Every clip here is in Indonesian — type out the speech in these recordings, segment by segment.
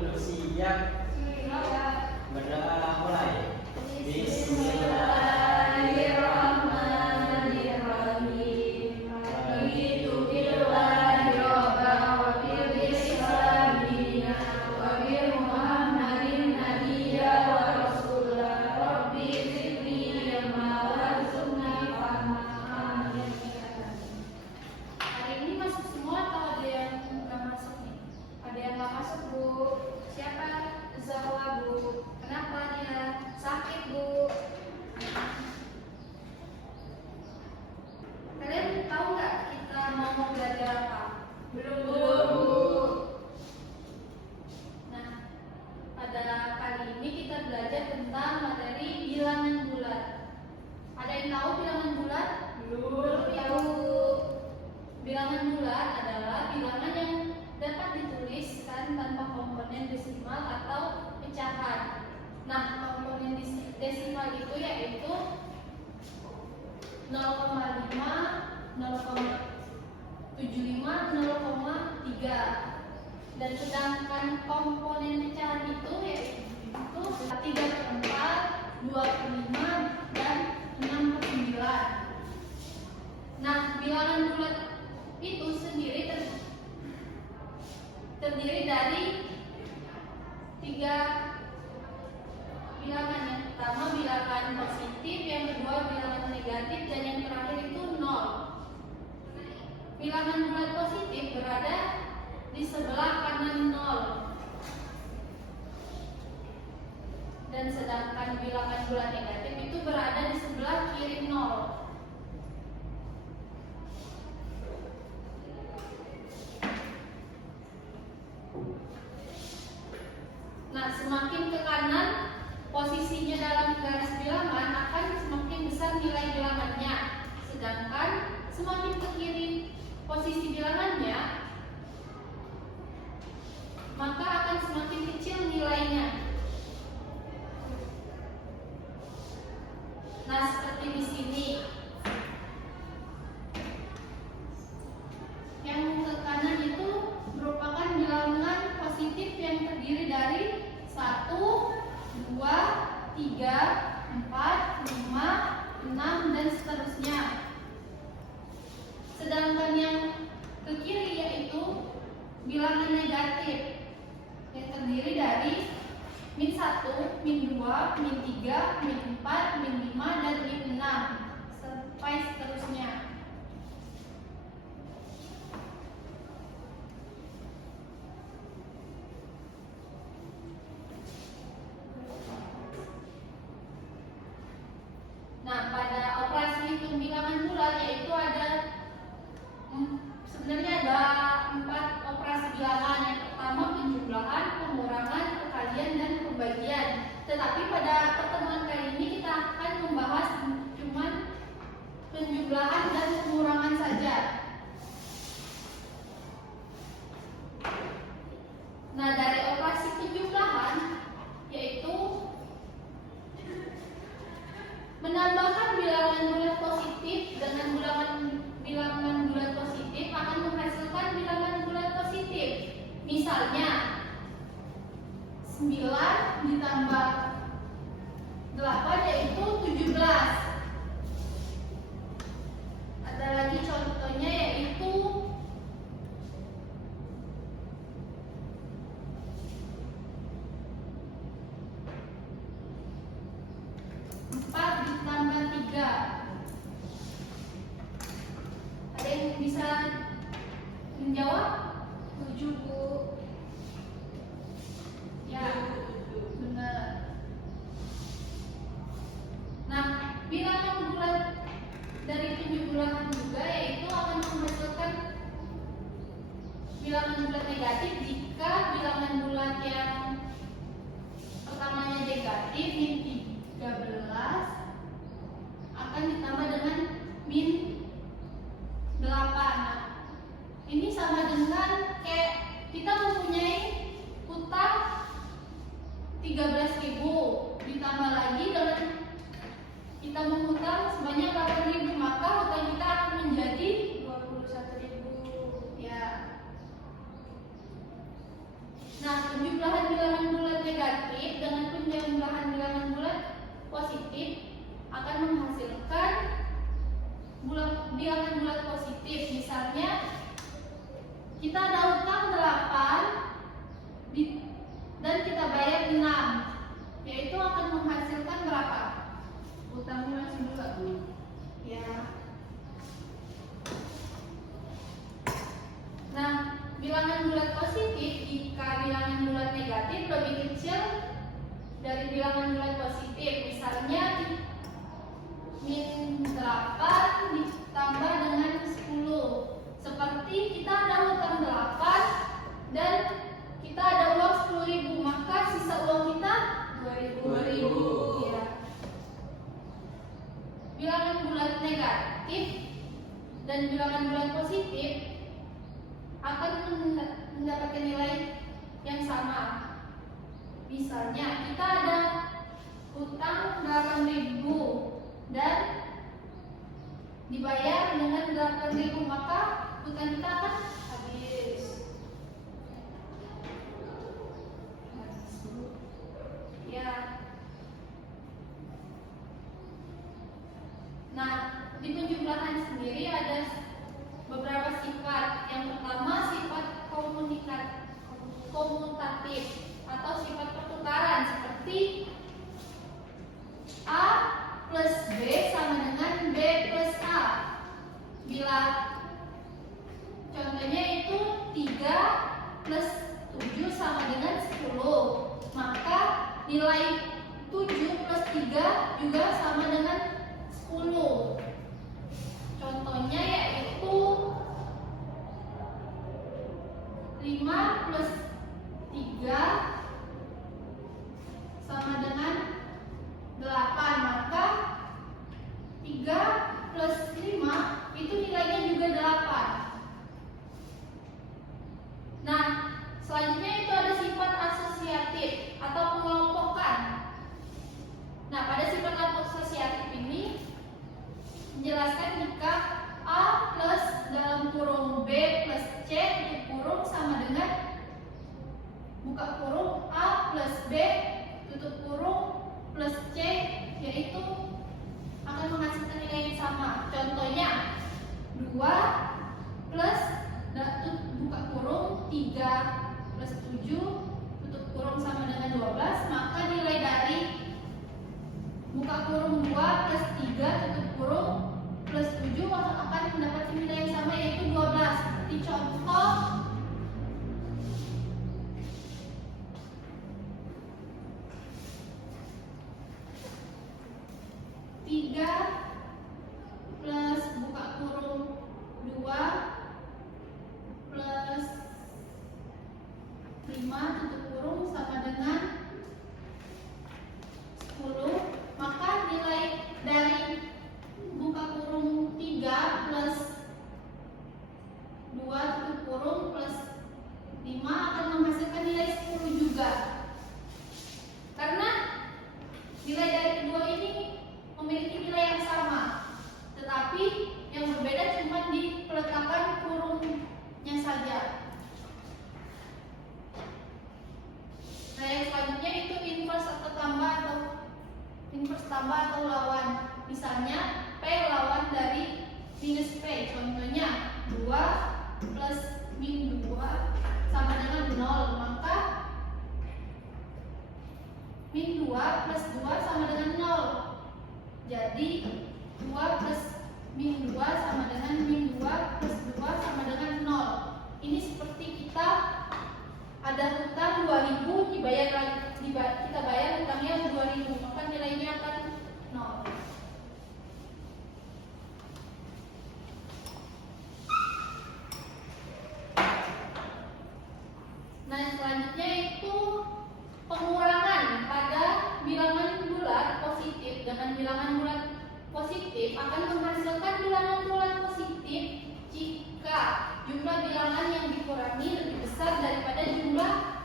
siap. Berdoa mulai. Bismillahirrahmanirrahim. Raditu billahi rabban wa bil islami dinan wa bi Muhammadin nabiyya wa rasulah. Rabbi zidni ilma warzuqni fahma. Amin. Hari ini masuk semua atau ada yang nggak masuk nih? Ada yang nggak masuk, Bu? Siapa? Zahwa, Bu. Kenapa dia sakit, Bu? Kalian tahu nggak kita mau belajar apa? Belum, Bu. Nah, pada kali ini kita belajar tentang materi bilangan bulat. Ada yang tahu bilangan bulat? Belum, ya, Bu. Bilangan bulat adalah bilangan yang dapat dituliskan tanpa komponen desimal atau pecahan. Nah, komponen desimal itu yaitu 0,5, 0,75, 0,3. Dan sedangkan komponen pecahan itu yaitu 3/4, 2/5, dan 6/9. Nah, bilangan bulat itu sendiri terdiri dari 3 bilangan. Yang pertama bilangan positif, yang kedua bilangan negatif, dan yang terakhir itu 0. Bilangan bulat positif berada di sebelah kanan 0, dan sedangkan bilangan bulat negatif itu berada di sebelah kiri 0. Nah, semakin ke kanan posisinya dalam garis bilangan akan semakin besar nilai bilangannya. Sedangkan semakin ke kiri posisi bilangannya, maka akan semakin kecil nilainya. Nah, seperti di sini. Yang ke kanan itu merupakan bilangan positif yang terdiri dari 1, 2, 3, 4, 5, 6, dan seterusnya. Sedangkan yang ke kiri yaitu bilangan negatif yang terdiri dari -1, -2, -3, -4, -5, dan -6 sampai seterusnya. Nah, pada operasi hitung bilangan bulat yaitu sebenarnya ada 4 operasi bilangan. Yang pertama penjumlahan, pengurangan, perkalian, dan pembagian. Tetapi pada pertemuan kali ini kita akan membahas cuma penjumlahan dan pengurangan saja. Nah, dari operasi penjumlahan yaitu menambahkan bilangan bulat positif dengan bilangan bulat positif akan menghasilkan bilangan bulat positif. Misalnya 9 ditambah 8 yaitu 17. Ada lagi contohnya yaitu 4 ditambah 3. Ada yang bisa menjawab? 7, Bu. Ya, benar. Nah, bilangan bulat dari penjumlahan juga yaitu akan menghasilkan bilangan bulat negatif jika bilangan bulat yang pertamanya negatif -13 akan ditambah dengan -8. Nah, ini sama dengan kayak kita mempunyai utang 13.000 ditambah lagi dengan kita mengutang sebanyak 8.000, maka utang kita akan menjadi 21.000. Ya. Nah, penjumlahan negatif dengan penjumlahan bilangan bulat positif akan menghasilkan bilangan bulat positif. Misalnya kita ada utang 8 dan kita bayar 6, yaitu akan menghasilkan berapa? Utangnya masih 2 Ya. Nah, bilangan bulat positif jika bilangan bulat negatif lebih kecil dari bilangan bulat positif. Misalnya min 8 ditambah dengan 10. Seperti kita ada utang 8 dan kita ada uang 10.000, maka sisa uang kita 2.000. Ya. Bilangan bulat negatif dan bilangan bulat positif akan mendapatkan nilai yang sama. Misalnya kita ada utang 8.000 dan dibayar dengan 8.000, maka utang kita akan habis. Ya. Nah, di penjumlahan sendiri ada beberapa sifat. Yang pertama sifat komutatif atau sifat pertukaran, seperti A plus B sama dengan B plus A. Bila contohnya itu 3 plus 7 sama dengan 10, maka nilai 7 plus 3 juga sama dengan 10. Contohnya yaitu 5 plus 3 sama dengan 8, maka 3 plus 5 itu nilainya juga 8. Nah, selanjutnya itu ada sifat asosiatif atau pengelompokan. Nah, pada sifat asosiatif ini menjelaskan jika A plus dalam kurung B plus C tutup kurung sama dengan buka kurung A plus B tutup kurung plus C, yaitu akan menghasilkan nilai yang sama. Contohnya 2 plus buka kurung 3 plus 7 tutup kurung sama dengan 12, maka nilai dari buka kurung 2 plus 3 tutup kurung plus 7 akan mendapatkan nilai yang sama, yaitu 12. Seperti contoh 3 plus buka kurung 2 plus 5 tutup kurung sama dengan 10, maka nilai dari buka kurung 3 plus 2 tutup kurung plus 5 akan menghasilkan nilai 10 juga. Karena nilai dari kedua ini memiliki nilai yang sama, tetapi yang berbeda cuma di peletakan kurungnya saja. Nah, yang selanjutnya itu inverse tambah atau lawan. Misalnya P lawan dari minus P. Contohnya 2 plus min 2 sama dengan 0, maka min 2 plus 2 sama dengan 0. Jadi 2 plus min 2 sama dengan min 2 plus 2 sama dengan 0. Ini seperti kita ada hutang 2.000, kita bayar hutangnya 2.000, maka nilainya akan 0. Nah, selanjutnya itu pengurangan pada bilangan bulat positif dengan bilangan bulat positif akan menghasilkan bilangan bulat positif jika jumlah bilangan yang dikurangi lebih besar daripada jumlah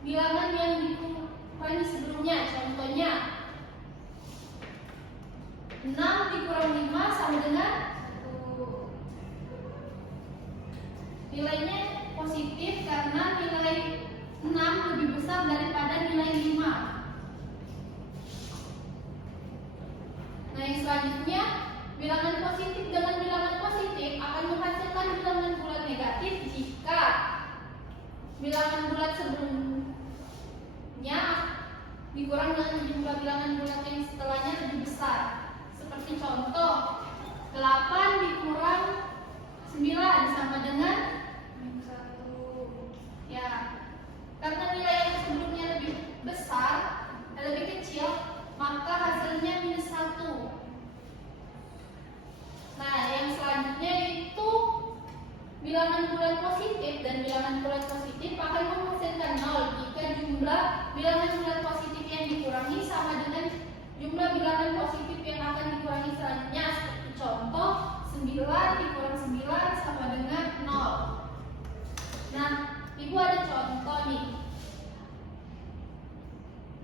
bilangan yang dikurangi sebelumnya. Contohnya 6 dikurang 5 sama dengan 1. Nilainya positif karena nilai 6 lebih besar daripada nilai 5. dikurang dengan jumlah bilangan bulat yang setelahnya lebih besar. Seperti contoh, 8 dikurang 9 sama dengan -1. Ya, karena nilai yang sebelumnya lebih besar, lebih kecil, maka hasilnya -1. Nah, yang selanjutnya itu bilangan bulat positif, dan bilangan bulat positif akan menghasilkan 0 jika jumlah bilangan bulat positif yang dikurangi sama dengan jumlah bilangan positif yang akan dikurangi selanjutnya. Seperti contoh, 9 dikurang 9 sama dengan 0. Nah, Ibu ada contoh nih.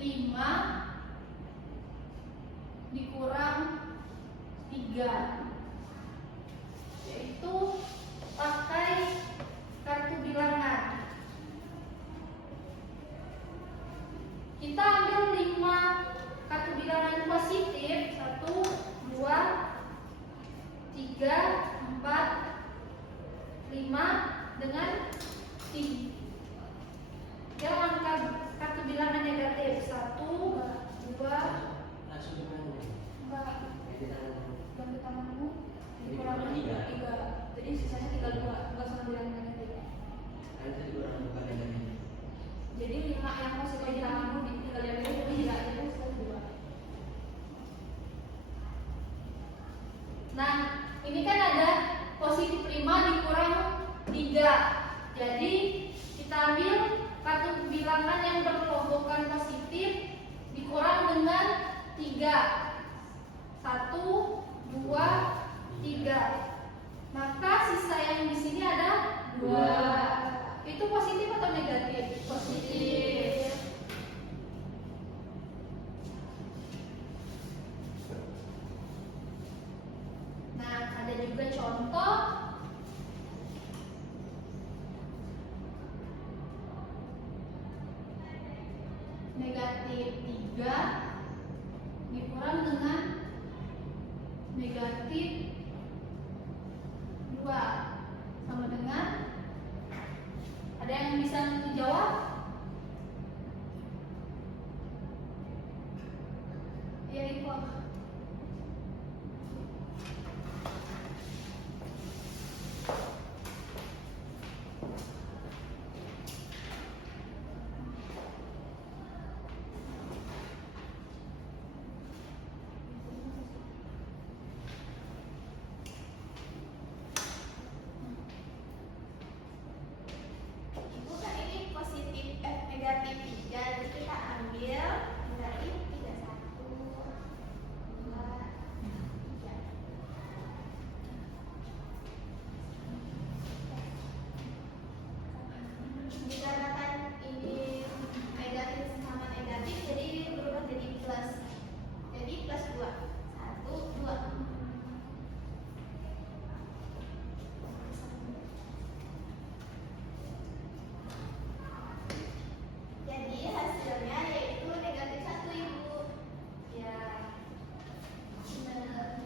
5 dikurang 3, yaitu pakai kartu bilangan. Kita ambil 5 kartu bilangan positif, 1, 2, 3, 4, 5 dengan 3. Yang angka kartu bilangan negatif, 1, 2, ganti tanganmu, dikurang 3. Jadi sisanya tinggal 2, bukan sama bilangan negatif. Jadi 5 yang positif di tanganmu tinggal diambil, jadi tidak ada 2. Nah, ini kan ada positif 5 dikurang 3. Jadi kita ambil kartu bilangan yang berkelompokkan positif dikurang dengan 3. 1, 2, 3. Maka sisa yang di sini ada 2. Itu positif atau negatif? Positif. Nah, ada juga contoh. Negatif 3 dikurang dengan negatif 2 sama dengan, ada yang bisa menjawab? Ya, Ibu. Ibu kan ini negatif 3, jadi kita ambil negatif 3, 1, 2, 3. Dikarenakan ini negatif sama negatif, jadi berubah jadi plus. Jadi plus 2, 1, 2. Jadi hasilnya yaitu negatif 1, Ibu. Ya, benar.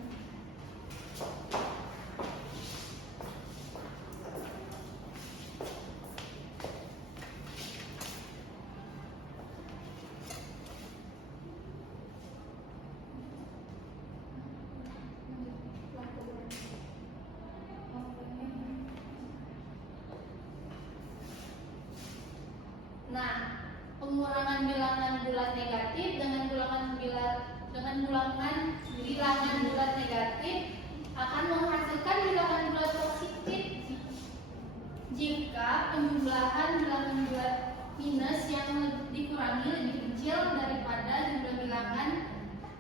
Nah, pengurangan bilangan bulat negatif dengan bilangan bulat negatif akan menghasilkan bilangan bulat positif jika penjumlahan bilangan bulat minus yang dikurangi lebih kecil daripada jumlah bilangan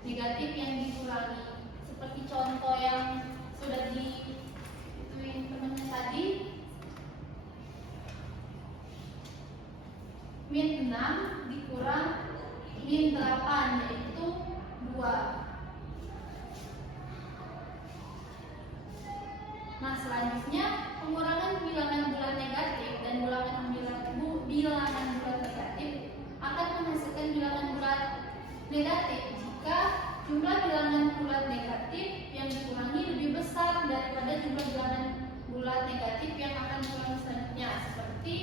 negatif yang dikurangi. Seperti contoh yang sudah diituin temannya tadi, -6 dikurang -8, yaitu 2. Nah, selanjutnya pengurangan bilangan bulat negatif dan bilangan bulat negatif akan menghasilkan bilangan bulat negatif jika jumlah bilangan bulat negatif yang dikurangi lebih besar daripada jumlah bilangan bulat negatif yang akan dikurangi selanjutnya. Seperti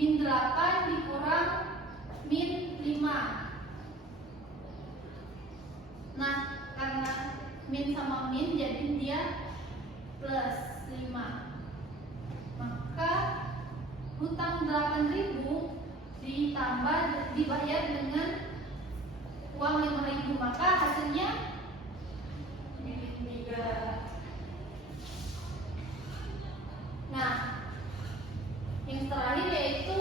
-8 dikurang min 5. Nah, karena min sama min jadi dia plus 5. Maka hutang 8.000 ditambah dibayar dengan uang 5.000, maka hasilnya min 3. Nah, yang terakhir yaitu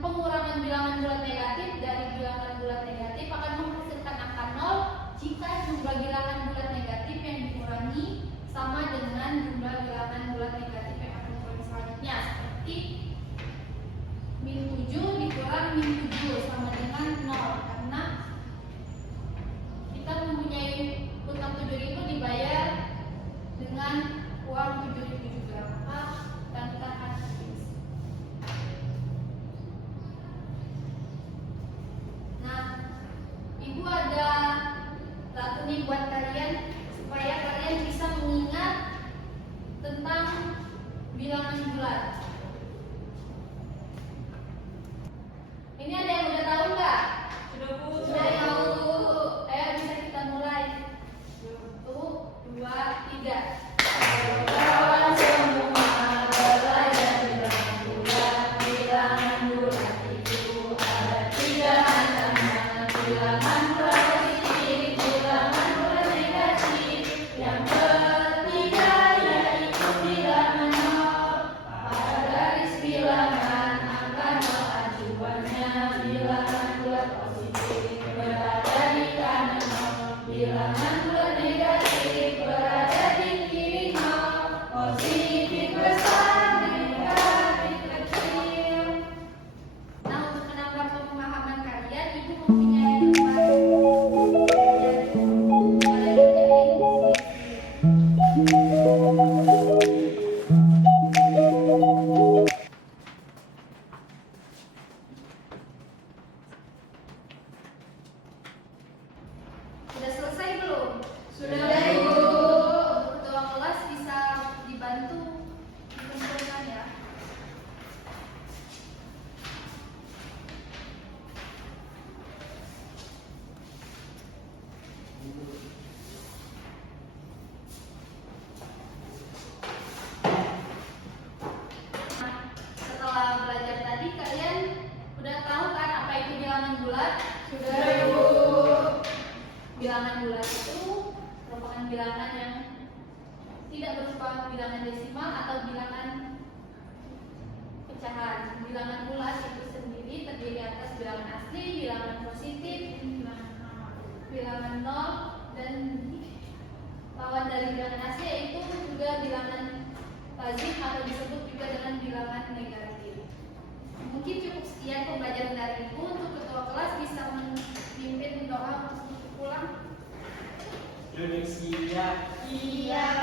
pengurangan bilangan bulat negatif dari bilangan bulat negatif akan menghasilkan angka 0 jika jumlah bilangan bulat negatif yang dikurangi sama dengan jumlah bilangan bulat negatif yang akan dikurangi selanjutnya, seperti min 7 dikurang min 7 sama dengan 0, karena kita mempunyai hutang 7.000 dibayar dengan uang 7.000 juga, maka dan kita akan habis. Nah, ibu ada satu nih buat kalian supaya kalian bisa mengingat tentang bilangan bulat. Ini ada yang udah tahu nggak? Sudah Bu. Sudah tahu. Ayo bisa kita mulai. 1, 2, 3. Kawan semua belajar bilangan bulat. Bilangan bulat itu ada 3 macamnya. Bilangan bulat positif, bilangan bulat negatif. Yang ketiga yaitu bilangan 0. Pada garis bilangan angka 0 acuannya. Bilangan bulat positif berada di kanan 0. Bilangan bulat negatif berada di kiri 0. Positif besar, negatif kecil. Nah, untuk menambah pemahaman kalian, ibu mempunyai tempat belajar. Kalian kerjain Sudah selesai belum? Sudah, Ibu. Ketua kelas bisa dibantu dikumpulkan ya. Nah, setelah belajar tadi kalian udah tahu kan apa itu bilangan bulat? Sudah, Ibu. Bilangan bulat itu merupakan bilangan yang tidak berupa bilangan desimal atau bilangan pecahan. Bilangan bulat itu sendiri terdiri atas bilangan asli, bilangan positif, bilangan 0, dan lawan dari bilangan asli yaitu juga bilangan lazim atau disebut juga dengan bilangan negatif. Mungkin cukup sekian pembelajaran dari Ibu. Untuk ketua kelas bisa memimpin doa untuk pulang. Duduk siap. Iya.